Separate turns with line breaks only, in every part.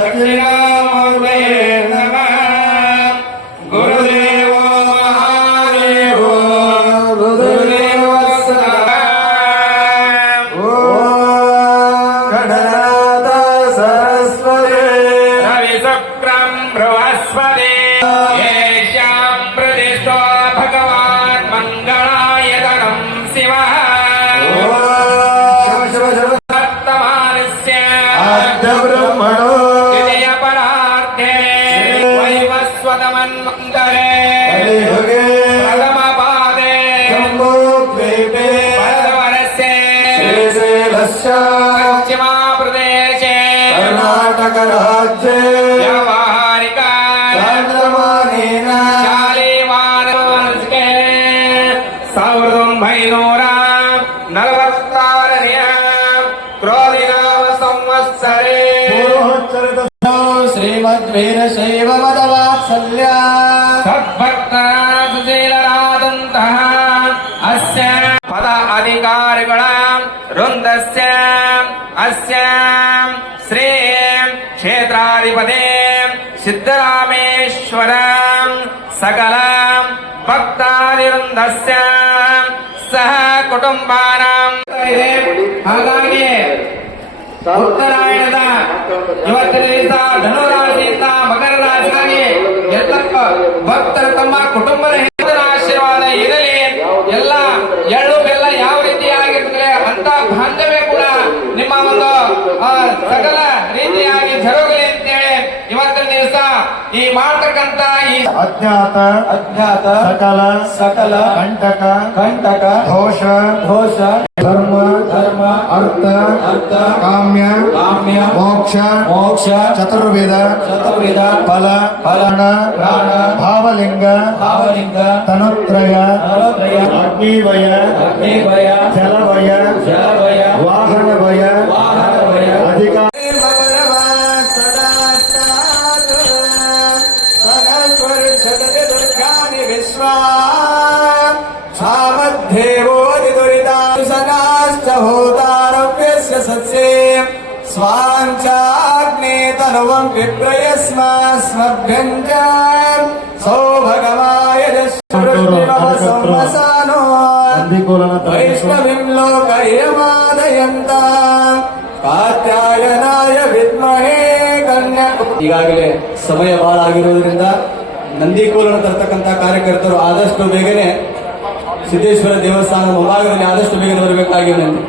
தந்திரா ಅಸ್ಯ ಶ್ರೀ ಕ್ಷೇತ್ರಾಧಿಪತಿ ಸಿದ್ದರಾಮೇಶ್ವರ ಸಕಲ, ಭಕ್ತಾದಿವೃಂದಸ್ಯ, ಸಹ ಕುಟುಂಬಾನಾಂ. ಹಾಗಾಗಿ ಉತ್ತರಾಯಣದ ಇವತ್ತಿನ ದಿವಸ ಧನುರಾಶಿಯಿಂದ ಮಕರ ರಾಶಿಗಾಗಿ ಎಲ್ಲ ಭಕ್ತರು ತಮ್ಮ ಕುಟುಂಬದ ಹೆಸರ ಆಶೀರ್ವಾದ ಇರಲಿ. ಎಲ್ಲ ಸಕಲ ರೀತಿಯಾಗಿ ಜರುಗಲಿ ಅಂತೇಳಿ ಇವತ್ತಿನ ದಿವಸ ಈ ಮಾಡ್ತಕ್ಕಂತ ಈ
ಅಜ್ಞಾತ
ಅಜ್ಞಾತ
ಸಕಲ
ಸಕಲ
ಕಂಟಕ
ಕಂಟಕ
ದೋಷ
ದೋಷ
ಧರ್ಮ
ಧರ್ಮ
ಅರ್ಥ
ಅರ್ಥ
ಕಾಮ್ಯ
ಕಾಮ್ಯ
ಮೋಕ್ಷ
ಮೋಕ್ಷ
ಚತುರ್ವೇದ
ಚತುರ್ವೇದ
ಫಲ
ಫಲನ
ಪ್ರಾಣ ಭಾವಲಿಂಗ
ಭಾವಲಿಂಗ
ತನುತ್ರಯ ಅಗ್ನಿವಯ
ಅಗ್ನಿವಯ
ಜಲವಯ
ಜಲವಯ
ವಾಹನವಯ
स्वाञ्चाग्ने तनुवं विप्रयस्मास्मभ्यं च सौभगवाय संवसानो
ನಂದಿಕೋಲನ
वैष्णवीं लोकयमादयन्त ಕಾತ್ಯಾಯನಾಯ ವಿದ್ಮಹೇ ಕನ್ಯಾ ಈಗಾಗಲೇ ಸಮಯ ಬಹಳ ಆಗಿರುವುದರಿಂದ ನಂದಿಕೋಲನ ತರ್ತಕ್ಕಂಥ ಕಾರ್ಯಕರ್ತರು ಆದಷ್ಟು ಬೇಗನೆ ಸಿದ್ದೇಶ್ವರ ದೇವಸ್ಥಾನ ಮುಂಭಾಗದಲ್ಲಿ ಆದಷ್ಟು ಬೇಗ ಬರಬೇಕಾಗಿ ವಿನಂತಿ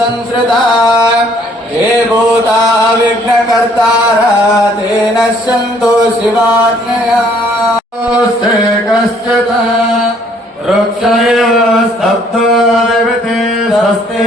देवोदावविसंसृता हे भूता विघ्नकर्तारा ते नश्यन्तो शिवाज्ञया
कश्चित् स्तब्धो देवते कस्ते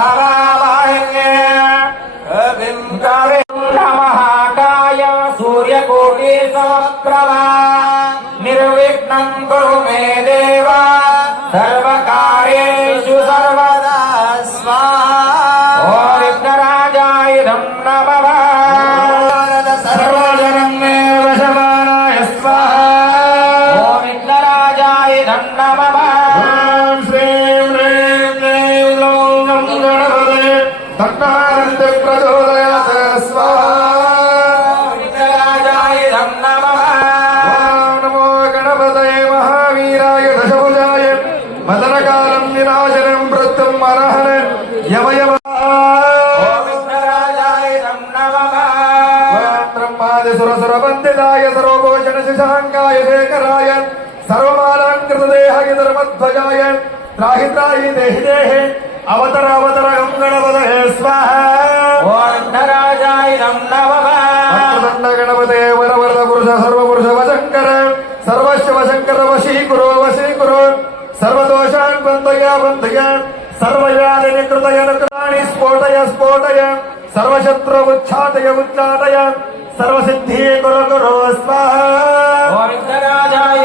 সাহারা
ब्रह्मादिसुरसुरवन्दिताय सर्वभूषण शशाङ्काय शेखराय सर्वमालाङ्कृतदेहाय धर्मध्वजाय त्राहि त्राहि देहि देहे अवतर अवतर गं गणपतये स्वाहा
विघ्नराजाय नमः
वक्रतुण्ड गणपते वरवरद पुरुष सर्वपुरुष वशङ्कर सर्वस्य वशङ्कर वशीकुरो वशीकुरो सर्वदोषान् बन्धय बन्धय सर्वव्याधि निकृतय निकृतानि स्फोटय स्फोटय सर्वशत्रु उच्चाटय उच्चाटय సర్వసిద్ధి గురు గురు స్వాహ గోవిందరాజాయ